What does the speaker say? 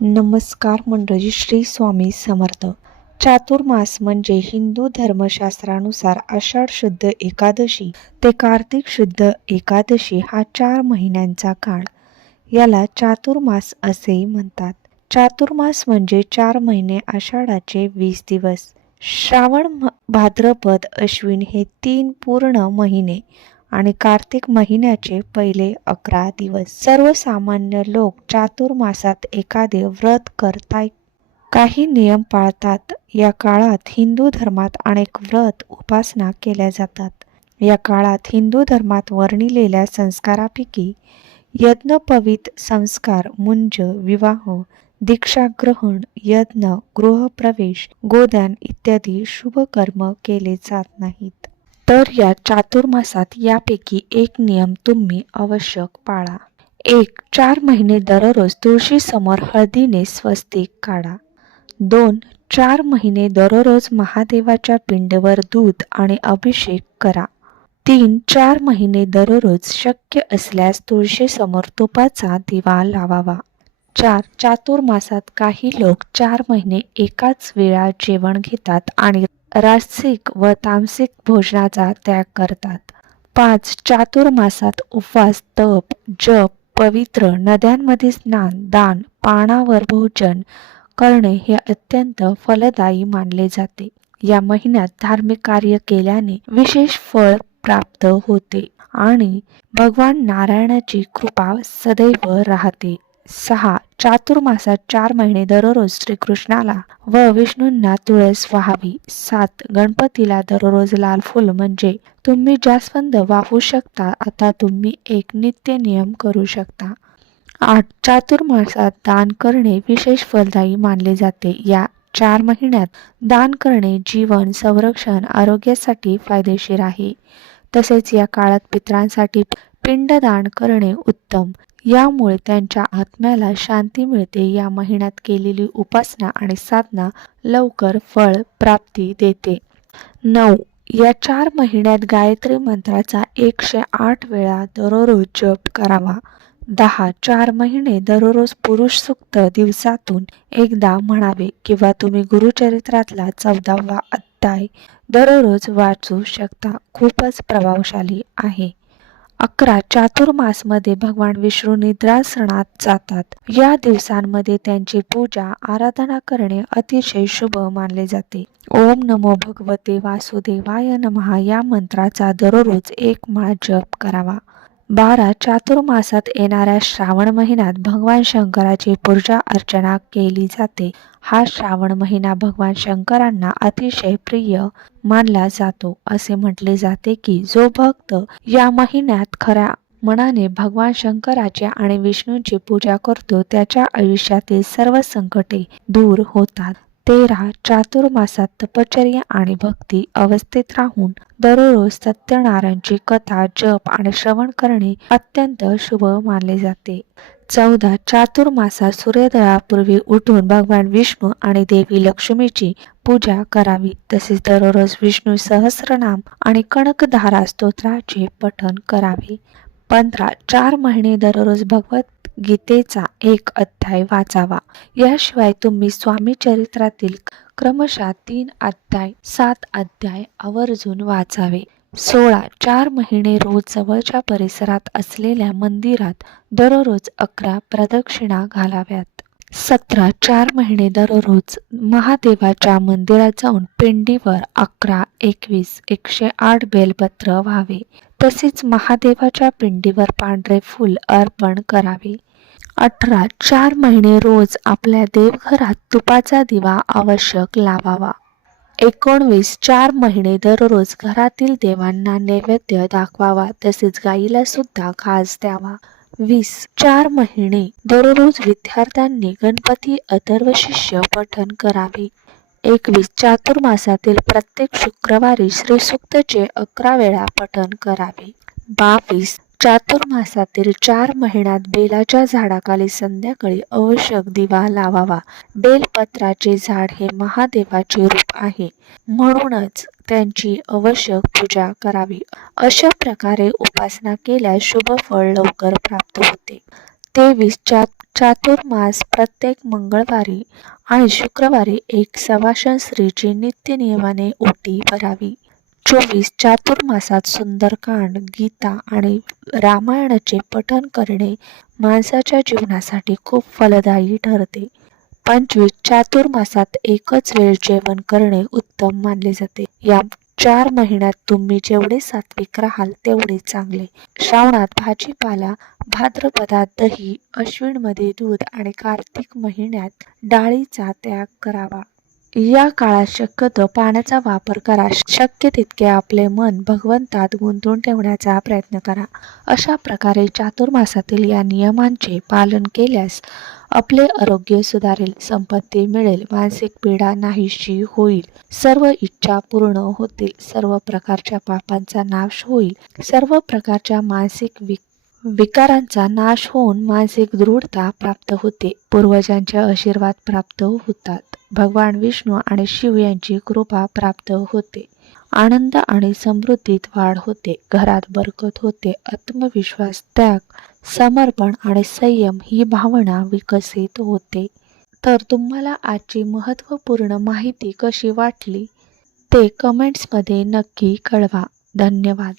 नमस्कार मंडळी श्री स्वामी समर्थ. चातुर्मास म्हणजे हिंदू धर्मशास्त्रानुसार आषाढ शुद्ध एकादशी ते कार्तिक शुद्ध एकादशी हा चार महिन्यांचा काळ. याला चातुर्मास असेही म्हणतात. चातुर्मास म्हणजे चार महिने आषाढाचे वीस दिवस. श्रावण म- भाद्रपद अश्विन हे तीन पूर्ण महिने आणि कार्तिक महिन्याचे पहिले अकरा दिवस. सर्वसामान्य लोक चातुर्मासात एखादे व्रत करताय. काही नियम पाळतात. या काळात हिंदू धर्मात अनेक व्रत उपासना केल्या जातात. या काळात हिंदू धर्मात वर्णिलेल्या संस्कारापैकी यज्ञपवित संस्कार मुंज विवाह दीक्षाग्रहण यज्ञ गृहप्रवेश गोदान इत्यादी शुभ कर्म केले जात नाहीत. तर या चातुर्मासात यापैकी एक नियम तुम्ही आवश्यक पाळा. एक चार महिने दररोज तुळशी समोर हळदीने स्वस्तिक काढा. दोन चार महिने दररोज महादेवाच्या पिंडवर दूध आणि अभिषेक करा. तीन चार महिने दररोज शक्य असल्यास तुळशीसमोर तुपाचा दिवा लावावा. चार चातुर्मासात काही लोक चार महिने एकाच वेळा जेवण घेतात आणि रासिक व तामसिक भोजनाचा त्याग करतात. पाच चातुर्मासात उपवास तप जप पवित्र नद्यांमध्ये स्नान दान पानावर भोजन करणे हे अत्यंत फलदायी मानले जाते. या महिन्यात धार्मिक कार्य केल्याने विशेष फळ प्राप्त होते आणि भगवान नारायणाची कृपा सदैव राहते. सहा चातुर्मासात चार महिने दररोज श्रीकृष्णाला व विष्णूंना तुळस व्हावी. सात गणपतीला दररोज लाल फुल म्हणजे तुम्ही जास्वंद वाहू शकता आता तुम्ही एक नित्य नियम करू शकता. आठ चातुर्मासात दान करणे विशेष फलदायी मानले जाते. या चार महिन्यात दान करणे जीवन संरक्षण आरोग्यासाठी फायदेशीर आहे. तसेच या काळात पितरांसाठी पिंडदान करणे उत्तम. यामुळे त्यांच्या आत्म्याला शांती मिळते. या महिन्यात केलेली उपासना आणि साधना लवकर फळ प्राप्ती देते. नऊ. या चार महिन्यात गायत्री मंत्राचा एकशे आठ वेळा दररोज जप करावा. दहा. चार महिने दररोज पुरुष सुक्त दिवसातून एकदा म्हणावे किंवा तुम्ही गुरुचरित्रातला चौदावा अध्याय दररोज वाचू शकता. खूपच प्रभावशाली आहे. अकरा चातुर्मासमध्ये भगवान विष्णू निद्रासनात जातात. या दिवसांमध्ये त्यांची पूजा आराधना करणे अतिशय शुभ मानले जाते. ओम नमो भगवते वासुदेवाय नमः या मंत्राचा दररोज एक माळ जप करावा. बारा चातुर्मासात येणाऱ्या श्रावण महिन्यात भगवान शंकराची पूजा अर्चना केली जाते. हा श्रावण महिना भगवान शंकरांना अतिशय प्रिय मानला जातो. असे म्हटले जाते की जो भक्त या महिन्यात खऱ्या मनाने भगवान शंकराच्या आणि विष्णूंची पूजा करतो त्याच्या आयुष्यातील सर्व संकटे दूर होतात. तेरा चातुर्मासात तपचर्या आणि भक्ती अवस्थेत राहून दररोज सत्यनारायणची कथा जप आणि श्रवण करणे अत्यंत शुभ मानले जाते. चौदा चातुर्मासात सूर्योदयापूर्वी उठून भगवान विष्णू आणि देवी लक्ष्मीची पूजा करावी. तसेच दररोज विष्णू सहस्रनाम आणि कणकधारा स्तोत्राचे पठण करावे. पंधरा चार महिने दररोज भगवत गीतेचा एक अध्याय वाचावा. याशिवाय तुम्ही स्वामी चरित्रातील क्रमशः तीन अध्याय सात अध्याय आवर्जून वाचावे. सोळा चार महिने रोज जवळच्या परिसरात असलेल्या मंदिरात दररोज अकरा प्रदक्षिणा घालाव्यात. सतरा चार महिने दररोज महादेवाच्या मंदिरात जाऊन पिंडीवर अकरा एकवीस एकशे आठ बेलपत्र व्हावे. तसेच महादेवाच्या पिंडीवर पांढरे फूल अर्पण करावे. अठरा चार महिने रोज आपल्या देवघरात तुपाचा दिवा आवश्यक लावावा. एकोणवीस चार महिने दररोज घरातील देवांना नैवेद्य दाखवावा तसेच गाईला सुद्धा घास द्यावा. वीस चार महिने दररोज विद्यार्थ्यांनी गणपती अथर्व शिष्य पठण करावे. एकवीस चातुर्मासातील प्रत्येक शुक्रवारी श्रीसूक्तचे अकरा वेळा पठण करावे. बावीस चातुर्मासातील चार महिन्यात बेलाच्या झाडाखाली संध्याकाळी आवश्यक दिवा लावावा. बेलपत्राचे झाड हे महादेवाचे रूप आहे. म्हणूनच त्यांची आवश्यक पूजा करावी. अशा प्रकारे उपासना केल्यास शुभ फळ लवकर प्राप्त होते. तेवीस चा चातुर्मास प्रत्येक मंगळवारी आणि शुक्रवारी एक सवाशन स्त्रीची नित्यनियमाने ओटी भरावी. चोवीस चातुर्मासात सुंदरकांड गीता आणि रामायणाचे पठण करणे माणसाच्या जीवनासाठी खूप फलदायी ठरते. पंचवीस चातुर्मासात एकच वेळ जेवण करणे उत्तम मानले जाते. या चार महिन्यात तुम्ही जेवढे सात्विक राहाल तेवढे चांगले. श्रावणात भाजीपाला भाद्रपदात दही अश्विनमध्ये दूध आणि कार्तिक महिन्यात डाळीचा त्याग करावा. या काळात शक्यतो पाण्याचा वापर करा. शक्य तितके आपले मन भगवंतात गुंतून ठेवण्याचा प्रयत्न करा. अशा प्रकारे चातुर्मासातील या नियमांचे पालन केल्यास आपले आरोग्य सुधारेल संपत्ती मिळेल मानसिक पीडा नाहीशी होईल सर्व इच्छा पूर्ण होतील सर्व प्रकारच्या पापांचा नाश होईल सर्व प्रकारच्या मानसिक विक विकारांचा नाश होऊन मानसिक दृढता प्राप्त होते. पूर्वजांचे आशीर्वाद प्राप्त होतात. भगवान विष्णू आणि शिव यांची कृपा प्राप्त होते. आनंद आणि समृद्धीत वाढ होते. घरात बरकत होते. आत्मविश्वास त्याग समर्पण आणि संयम ही भावना विकसित होते. तर तुम्हाला आजची महत्त्वपूर्ण माहिती कशी वाटली? ते कमेंट्समध्ये नक्की कळवा. धन्यवाद.